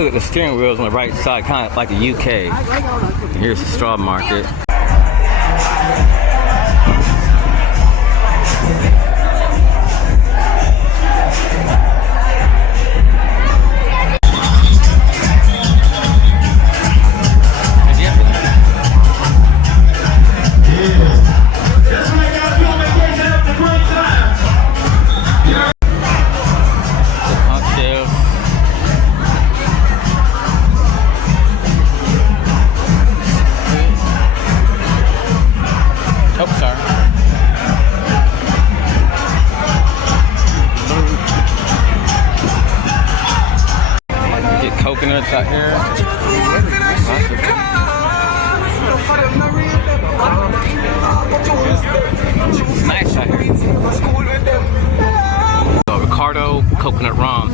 look at the steering wheels on the right side, kind of like the UK. Here's the straw market. Coconuts out here. It's nice out here. So, Ricardo coconut rum.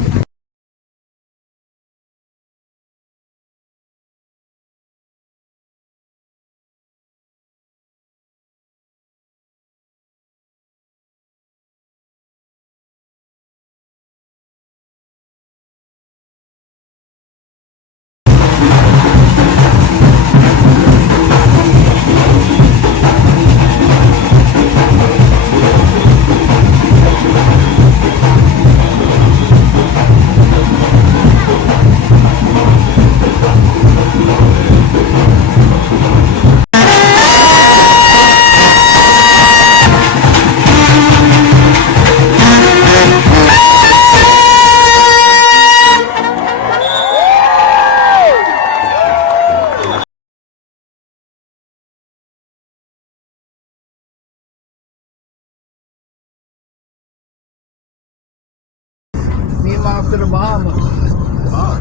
To the Bahamas. Oh.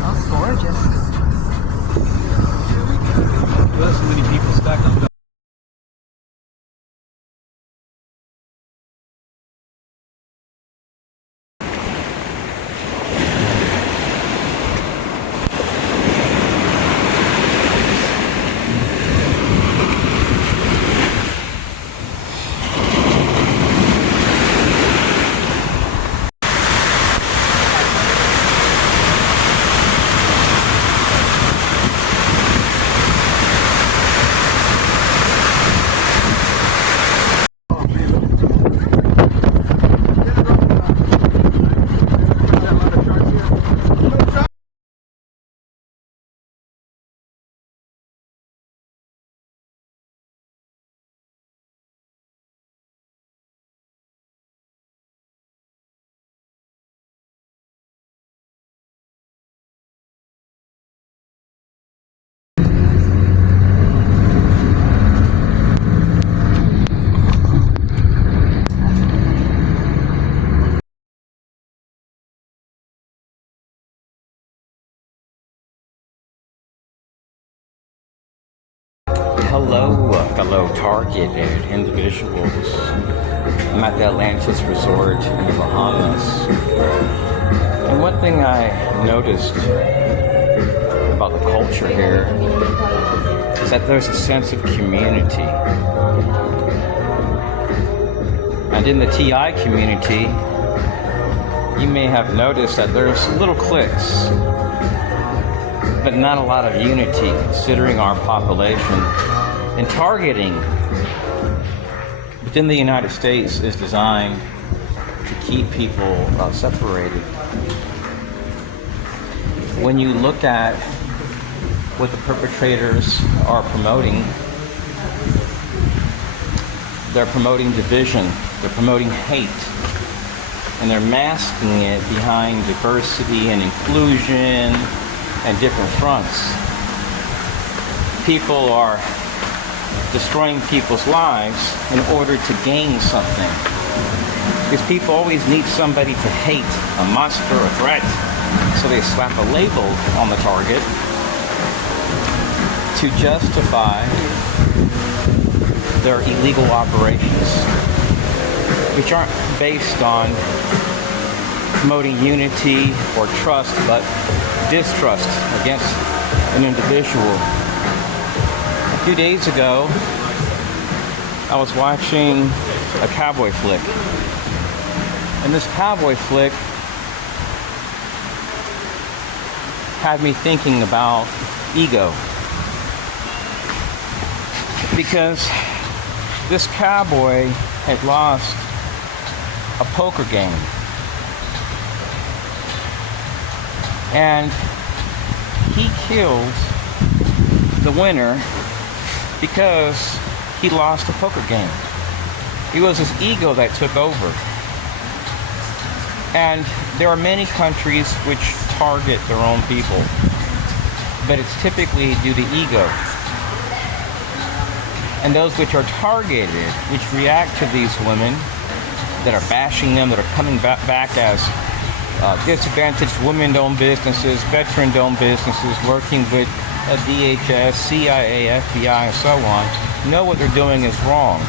That's gorgeous. There's so many people stacked up. Hello, fellow targeted individuals. I'm at the Atlantis Resort in the Bahamas. And one thing I noticed about the culture here is that there's a sense of community. And in the TI community, you may have noticed that there's little cliques, but not a lot of unity considering our population. And targeting within the United States is designed to keep people separated. When you look at what the perpetrators are promoting, they're promoting division, they're promoting hate, and they're masking it behind diversity and inclusion and different fronts. People are destroying people's lives in order to gain something. Because people always need somebody to hate, a monster, a threat. So they slap a label on the target to justify their illegal operations, which aren't based on promoting unity or trust, but distrust against an individual. A few days ago, I was watching a cowboy flick. And this cowboy flick had me thinking about ego. Because this cowboy had lost a poker game. And he killed the winner because he lost a poker game. It was his ego that took over. And there are many countries which target their own people, but it's typically due to ego. And those which are targeted, which react to these women that are bashing them, that are coming back as disadvantaged women-owned businesses, veteran-owned businesses, working with DHS, CIA, FBI, and so on, know what they're doing is wrong.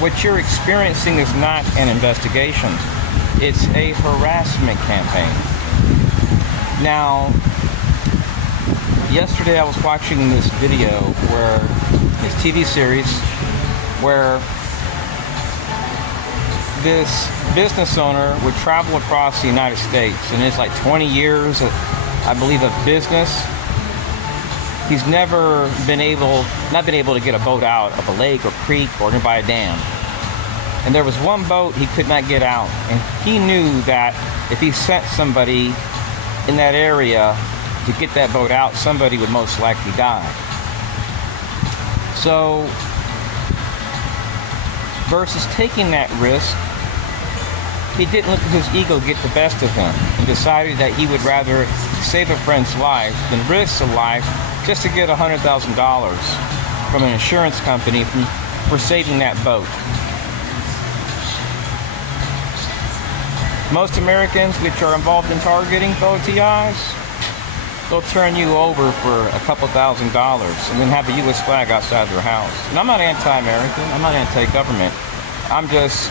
What you're experiencing is not an investigation. It's a harassment campaign. Now, yesterday I was watching this video where, this TV series, where this business owner would travel across the United States, and it's like 20 years, I believe, of business. He's never not been able to get a boat out of a lake or creek or nearby a dam. And there was one boat he could not get out. And he knew that if he sent somebody in that area to get that boat out, somebody would most likely die. So, versus taking that risk, he didn't let his ego get the best of him and decided that he would rather save a friend's life than risk a life just to get $100,000 from an insurance company for saving that boat. Most Americans which are involved in targeting fellow TIs, they'll turn you over for a couple $1,000 and then have a U.S. flag outside their house. And I'm not anti-American, I'm not anti-government. I'm just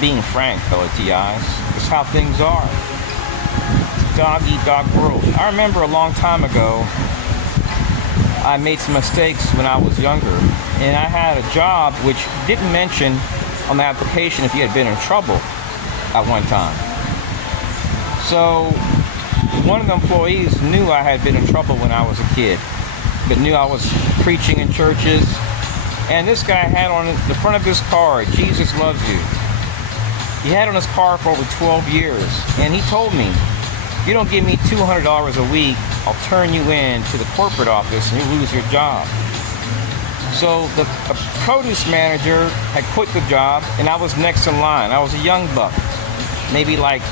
being frank, fellow TIs. It's how things are. It's a dog-eat-dog world. I remember a long time ago, I made some mistakes when I was younger, and I had a job which didn't mention on the application if you had been in trouble at one time. So one of the employees knew I had been in trouble when I was a kid, but knew I was preaching in churches. And this guy had on the front of his car, "Jesus loves you." He had on his car for over 12 years. And he told me, "If you don't give me $200 a week, I'll turn you in to the corporate office and you'll lose your job." So the produce manager had quit the job, and I was next in line. I was a young buck, maybe like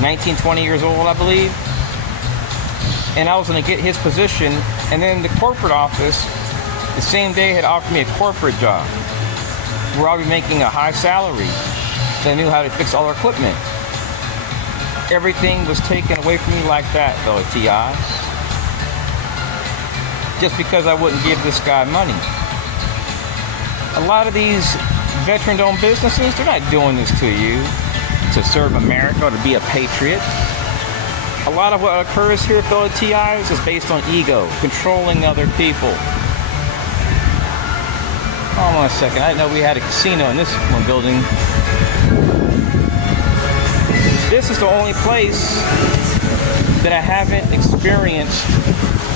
19, 20 years old, I believe. And I was going to get his position. And then the corporate office, the same day, had offered me a corporate job where I'll be making a high salary. So I knew how to fix all our equipment. Everything was taken away from me like that, fellow TIs. Just because I wouldn't give this guy money. A lot of these veteran-owned businesses, they're not doing this to you to serve America or to be a patriot. A lot of what occurs here, fellow TIs, is based on ego, controlling other people. Hold on a second, I didn't know we had a casino in this one building. This is the only place that I haven't experienced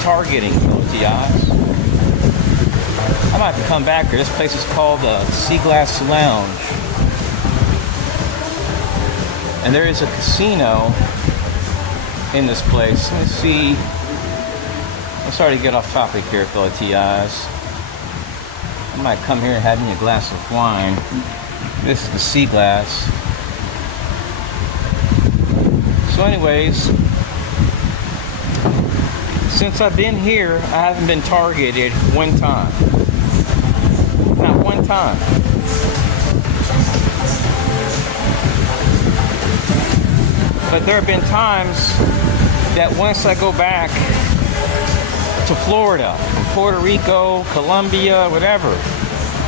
targeting, fellow TIs. I might have to come back here. This place is called Sea Glass Lounge. And there is a casino in this place. Let's see. I'm sorry to get off topic here, fellow TIs. I might come here and have me a glass of wine. This is the Sea Glass. So anyways, since I've been here, I haven't been targeted one time. Not one time. But there have been times that once I go back to Florida, Puerto Rico, Colombia, whatever,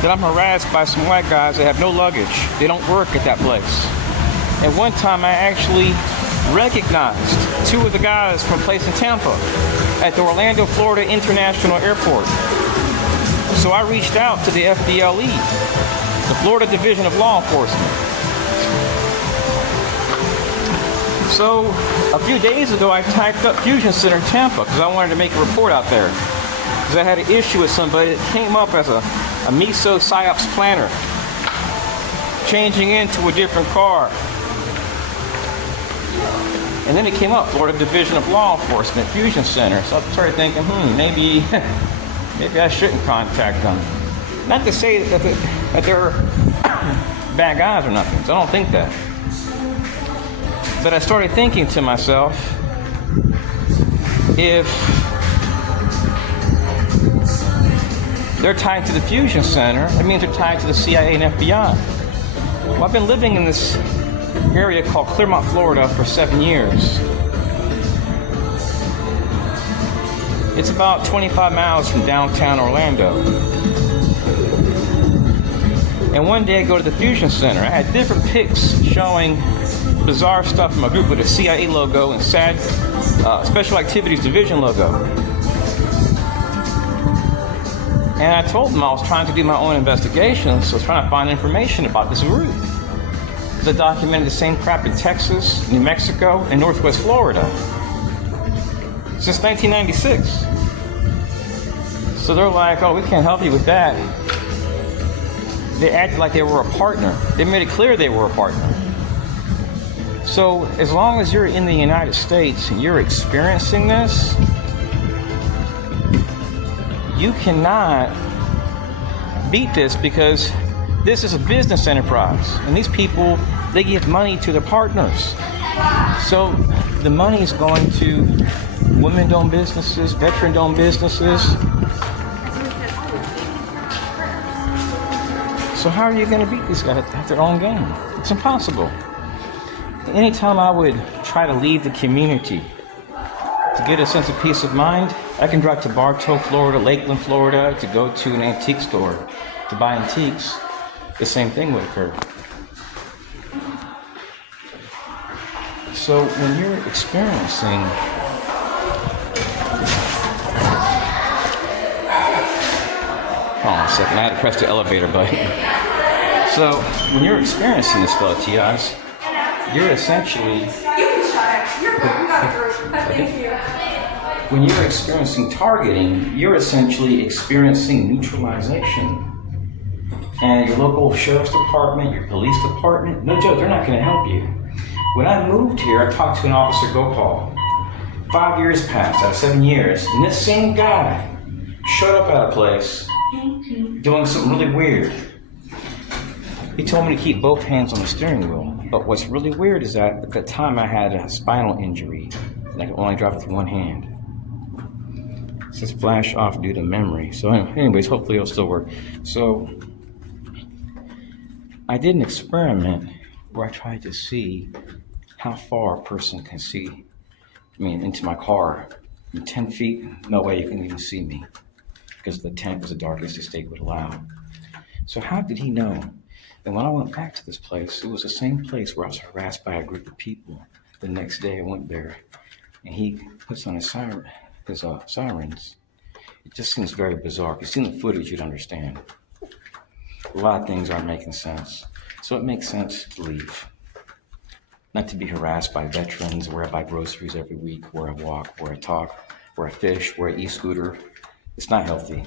that I'm harassed by some white guys that have no luggage. They don't work at that place. And one time I actually recognized two of the guys from a place in Tampa at the Orlando, Florida International Airport. So I reached out to the FDLE, the Florida Division of Law Enforcement. So a few days ago, I typed up Fusion Center Tampa because I wanted to make a report out there. Because I had an issue with somebody that came up as a MISO PSYOPs planner, changing into a different car. And then it came up, Florida Division of Law Enforcement, Fusion Center. So I started thinking, maybe I shouldn't contact them. Not to say that they're bad guys or nothing, so I don't think that. But I started thinking to myself, if they're tied to the Fusion Center, that means they're tied to the CIA and FBI. Well, I've been living in this area called Clearmont, Florida for 7 years. It's about 25 miles from downtown Orlando. And one day I go to the Fusion Center. I had different pics showing bizarre stuff from a group with a CIA logo and SAD, Special Activities Division logo. And I told them I was trying to do my own investigations, so I was trying to find information about this group. Because I documented the same crap in Texas, New Mexico, and Northwest Florida since 1996. So they're like, oh, we can't help you with that. They acted like they were a partner. They made it clear they were a partner. So as long as you're in the United States and you're experiencing this, you cannot beat this because this is a business enterprise. And these people, they give money to their partners. So the money is going to women-owned businesses, veteran-owned businesses. So how are you going to beat these guys at their own game? It's impossible. Anytime I would try to leave the community to get a sense of peace of mind, I can drive to Bartow, Florida, Lakeland, Florida, to go to an antique store to buy antiques. The same thing would occur. So when you're experiencing hold on a second, I had to press the elevator button. So when you're experiencing this, fellow TIs, you're essentially when you're experiencing targeting, you're essentially experiencing neutralization. And your local sheriff's department, your police department, no joke, they're not going to help you. When I moved here, I talked to an officer, Gopal. 5 years passed, out of 7 years, and this same guy showed up at a place doing something really weird. He told me to keep both hands on the steering wheel. But what's really weird is that at the time I had a spinal injury and I could only drive with one hand. It says flash off due to memory. So anyways, hopefully it'll still work. So I did an experiment where I tried to see how far a person can see, into my car. In 10 feet, no way you can even see me because the tent was the darkest the state would allow. So how did he know? And when I went back to this place, it was the same place where I was harassed by a group of people. The next day I went there and he puts on his sirens. It just seems very bizarre. If you've seen the footage, you'd understand. A lot of things aren't making sense. So it makes sense to leave. Not to be harassed by veterans, where I buy groceries every week, where I walk, where I talk, where I fish, where I e-scooter. It's not healthy.